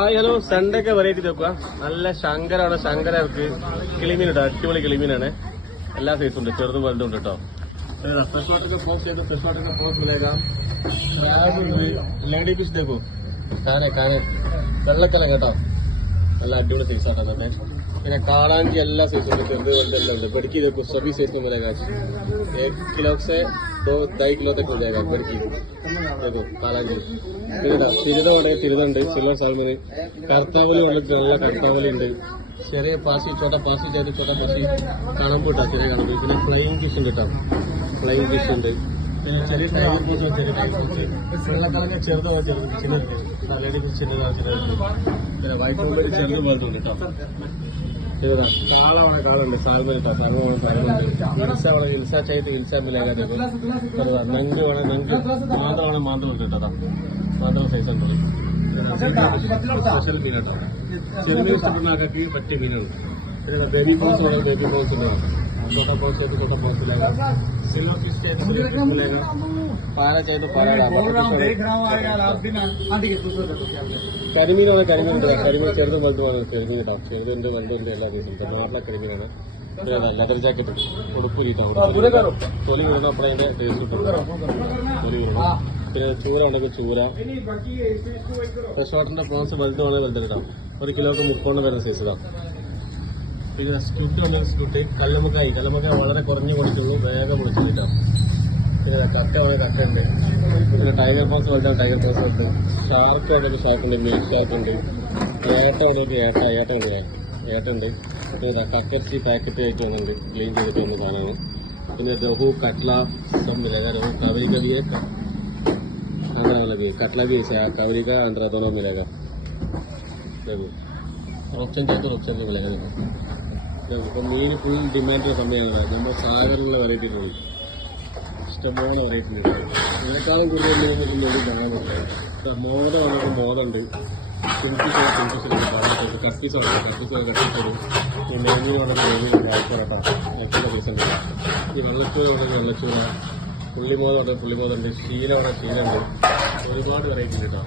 Hello Sunday ഒക്കെ variety നോക്കുക. നല്ല ശങ്കരാണ്. ശങ്കര കിളിമീൻ കേട്ടോ, അടിപൊളി കിളിമീനാണ്. എല്ലാ സൈസും ഉണ്ട്, ചെറുതും വലുതും ഉണ്ട് കേട്ടോ. ഫ്രഷ് വാട്ടർ के पोस्ट है तो फ्रेश वाटर का पोस्ट मिलेगा. लेडी फिश देखो, കാനെ വെള്ളക്കല കേട്ടോ, നല്ല അടിപൊളി സൈസ് ആട്ടോ അതൊക്കെ. പിന്നെ കാണാൻ എല്ലാ സൈസും ഉണ്ട്, ചെറുത് വലുതെല്ലാം ഉണ്ട്. बड़की देखो सभी साइज में मिलेगा. 1 किलो से 2-2.5 किलो तक मिलेगा बड़की. देखो കാലാഞ്ചി തിരുതുണ്ട്, സിൽവർ സാൽമന്, കർത്താവലി നല്ല കർത്താവലി ഉണ്ട്. ചെറിയ പാസി ചോട്ട പാസി ചെയ്ത് ചോട്ട പാസി കാണുമ്പോട്ടാ, ചെറിയ കാണുമ്പോൾ. പിന്നെ ഫ്ലൈയിങ് ഫിഷ് ഉണ്ട് കേട്ടോ, ഫ്ലൈയിങ് ഫിഷ് ഉണ്ട്. പിന്നെ ചെറിയ ടൈഗർ പോസ്റ്റ്, ചെറിയ ടൈഗർ പോസ്റ്റ്, വെള്ളക്കാലൊക്കെ ചെറുതാണ്, ചിന്നതുണ്ട്. Lady fish ചിന്നതാണ്. പിന്നെ വൈറ്റ് മുമ്പിൽ ചെറുത് പോലത്തെ ഉണ്ട് കേട്ടോ. കാളമാണ്, കാളുണ്ട്, സാൽമൻ കേട്ടോ, സാൽമൺ സാൽമുണ്ട്. വിൽസ ചായിട്ട് വിൽസ മിലാകാതെ നങ്ക് വേണം, നങ്ക് മാന്തളാണ്, മാന്തളം ഉണ്ട് കേട്ടോ. മാന്തളം സൈസ് ഉണ്ട്. സ്പെഷ്യൽ മീൻ കേട്ടോ, ചെറുമീൻ ഇഷ്ടപ്പെടുന്ന ആൾക്കാർക്ക് പറ്റിയ മീനാണ്. പിന്നെ ബേബി പോൾസ് വേണം, ബേബി പോൾസ് ഉണ്ടാവും. छोटा पहुंच चाहिए तो छोटा पहुंच मिलेगा. सिल्वर फिश चाहिए तो सिल्वर फिश मिलेगा. पारा चाहिए तो पारा. കരിമീനാണ്, കരിമീൻ ഉണ്ട്. കരിമീൻ ചെറുതും വലുതുമാണ്. കരിമീൻ കേട്ടോ, ചെറുതുണ്ട് വലുതുണ്ട്, എല്ലാ ദിവസവും നാട്ടിലെ കരിമീനാണ്. ലെതർ ജാക്കറ്റ്, ഉടുപ്പ് കിട്ടും, തൊലി വീഴുന്ന അപ്പഴ അതിന്റെ ടേസ്റ്റ് കിട്ടും. തൊലി വീഴണം. പിന്നെ ചൂര ഉണ്ടെങ്കിൽ ചൂര. ഫ്രഷ് വാട്ടറിന്റെ പ്രോൺസ് വലുതുമാണ്, വലുത് കേട്ടോ. 1 കിലോക്ക് 30 വരുന്ന സൈസ് ഇതാ. പിന്നെ സ്റ്റുട്ട് ഉണ്ടെങ്കിൽ സ്റ്റുട്ട്. കല്ലുമ്മക്കായി വളരെ കുറഞ്ഞു കൊടുക്കുള്ളൂ, വേഗം പൊളിച്ചു കിട്ടാം. പിന്നെ കട്ട കട്ടുണ്ട്. പിന്നെ ടൈഗർ പ്രോൺസ് വലുതാണ്, ടൈഗർ പ്രോൺസ് ഉണ്ട്. ഷാർക്ക് ഉണ്ടെങ്കിൽ ഷാർക്ക് ഉണ്ട്, മീൻ ഷാർക്ക് ഉണ്ട്. ഏട്ട ഉണ്ടെങ്കിൽ ഏട്ടുണ്ട്. പിന്നെ കക്കറ്റി പാക്കറ്റ് ആയിട്ട് വന്നിട്ടുണ്ട്, ക്ലീൻ ചെയ്തിട്ട് വന്ന സാധനമാണ്. പിന്നെ റഹു കട്ട്ല सब मिलेगा. रहो कावरी का भी है, आंध्रा वाला भी है. कटला भी ऐसा है, कावरी का आंध्रा दोनों मिलेगा. देखो ऑप्शन चाहिए तो ऑप्शन भी मिलेगा. देखो ഇപ്പം മീൻ ഫുൾ ഡിമാൻഡുള്ള സമയമാണ്. നമ്മൾ സാഗറിലുള്ള വെറൈറ്റി പോയി ഇഷ്ടംപോലെ വെറൈറ്റി ഉണ്ട്. ഇതിനേക്കാളും കൂടുതൽ മീൻ വേണ്ടി കാണാൻ പറ്റും. മോദമാണെങ്കിൽ മോദമുണ്ട്, കപ്പീസ് വരും. ഈ നെയ്മീനുണ്ടെങ്കിൽ നെയ്മീനുണ്ട്, ആയിക്കോട്ടെ എത്ര പീസ് ഉണ്ട്. ഈ വെള്ളച്ചൂര ഉണ്ടെങ്കിൽ വെള്ളച്ചൂര, പുള്ളിമോദമുണ്ട്, പുള്ളിമോദുണ്ട്, ശീലമുണ്ട്, ശീലമുണ്ട്. ഒരുപാട് വെറൈറ്റി ഉണ്ട് കേട്ടോ.